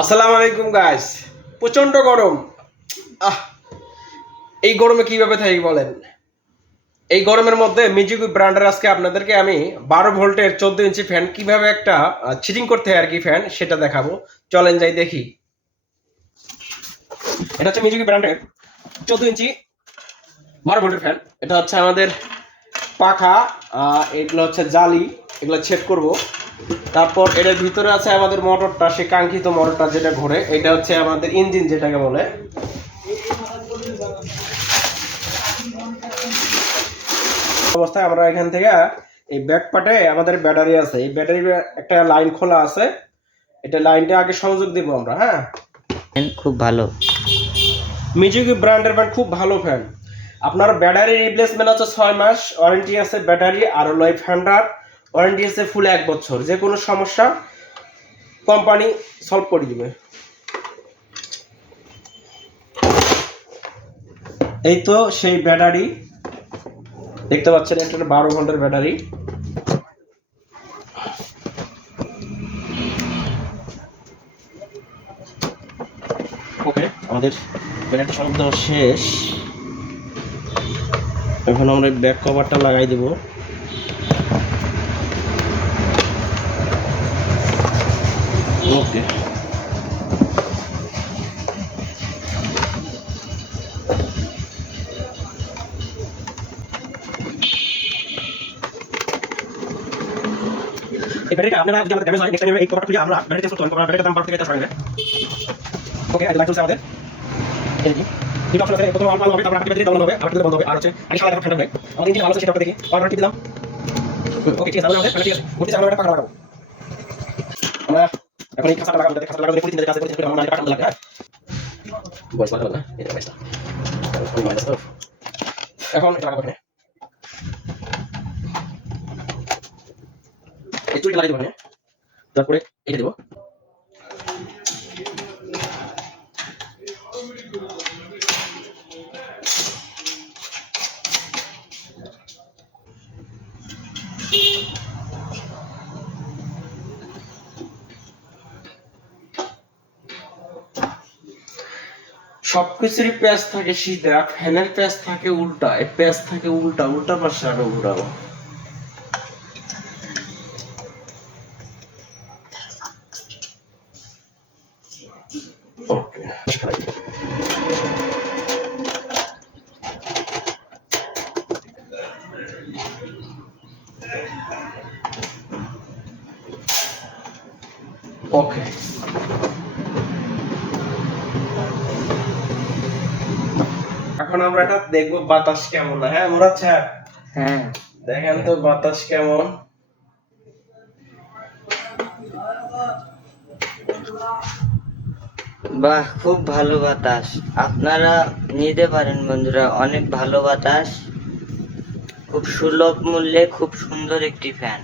আসসালামু আলাইকুম গাইস। প্রচন্ড গরম। আহ এই গরমে কিভাবে থাকি বলেন? এই গরমের মধ্যে মিজুকি ব্র্যান্ডের আজকে আপনাদেরকে আমি 12 ভোল্টের 14 ইঞ্চি ফ্যান কিভাবে একটা চিটিং করতে হয় আর কি ফ্যান সেটা দেখাবো। চলেন যাই দেখি। এটা হচ্ছে মিজুকি ব্র্যান্ডের 14 ইঞ্চি 12 ভোল্টের ফ্যান। এটা হচ্ছে আমাদের পাখা, এগুলো হচ্ছে জালি, এগুলো চেক করব। তারপর এটার ভিতরে আছে আমাদের মোটরটা, সেই কাঙ্ক্ষিত মোটরটা যেটা ঘোরে। এটা হচ্ছে আমাদের ইঞ্জিন যেটাকে বলে। অবস্থায় আমরা এখান থেকে এই ব্যাক পার্টে আমাদের ব্যাটারি আছে, এই ব্যাটারির একটা লাইন খোলা আছে, এটা লাইনটা আগে সংযোগ দিব আমরা। হ্যাঁ, খুব ভালো। মিজুকি ব্র্যান্ডের ফ্যান খুব ভালো ফ্যান। আপনার ব্যাটারি রিপ্লেসমেন্ট আছে 6 মাস ওয়ারেন্টি আছে ব্যাটারি, আর হলো এই ফ্যানটার ওয়ারেন্টি আছে ফুল 1 বছর। যে কোনো সমস্যা কোম্পানি সলভ করে দিবে। এই তো সেই ব্যাটারি দেখতে পাচ্ছেন, এটা 12 ভোল্টের ব্যাটারি। ওকে, আমাদের ব্যাটারিটা সংযোগ দেওয়া শেষ। এখন আমরা ব্যাক কভারটা লাগাই দেব। ওকে, এই ব্যাটারিটা আপনারা যদি আমাদের ড্যামেজ হয় নেক্সট টাইম এই কভারটা খুলে আমরা ব্যাটারি টেস্ট করতে হবে। ব্যাটারিটার দাম 12 থেকে 13 টাকা। ওকে, এই লাইট চলছে আমাদের। এই যে এই অপশন আছে, প্রথমে অন হবে, তারপর আপনি ব্যাটারি ডাউন হবে, আবার বন্ধ হবে, আর হচ্ছে আমি সারা ফ্যান হবে। আমাদের ইঞ্জিন ভালো আছে সেটা দেখি। অর্ডার কি দিলাম? ওকে, ঠিক আছে, আমাদের ব্যাটারি আছে। ওটি আমরা একটা পাকা লাগাবো। আমরা এখন এই খাঁচাটা লাগাবো, খাঁচাটা লাগাবো, পুরো তিনটা কাজ করে আমরা কাটা লাগবে। বয়স লাগাবো না, এই বয়সটা এখন এটা লাগাবো। এখানে এই চুরিটা লাগাই দেবো। হ্যাঁ, তারপরে এটা দেবো। সবকিছুরই প্যাচ থাকে সিধা, ফ্যানের প্যাচ থাকে উল্টা, এই প্যাচ থাকে উল্টা, উল্টা পাশে আরো ঘুরাবো। ওকে, ওকে, এখন আমরা এটা দেখবো বাতাস কেমন। হ্যাঁ মুরাদ স্যার, হ্যাঁ, দেখেন তো বাতাস কেমন। বাহ, খুব ভালো বাতাস। আপনারা নিতে পারেন বন্ধুরা, অনেক ভালো বাতাস, খুব সুলভ মূল্যে খুব সুন্দর একটি ফ্যান।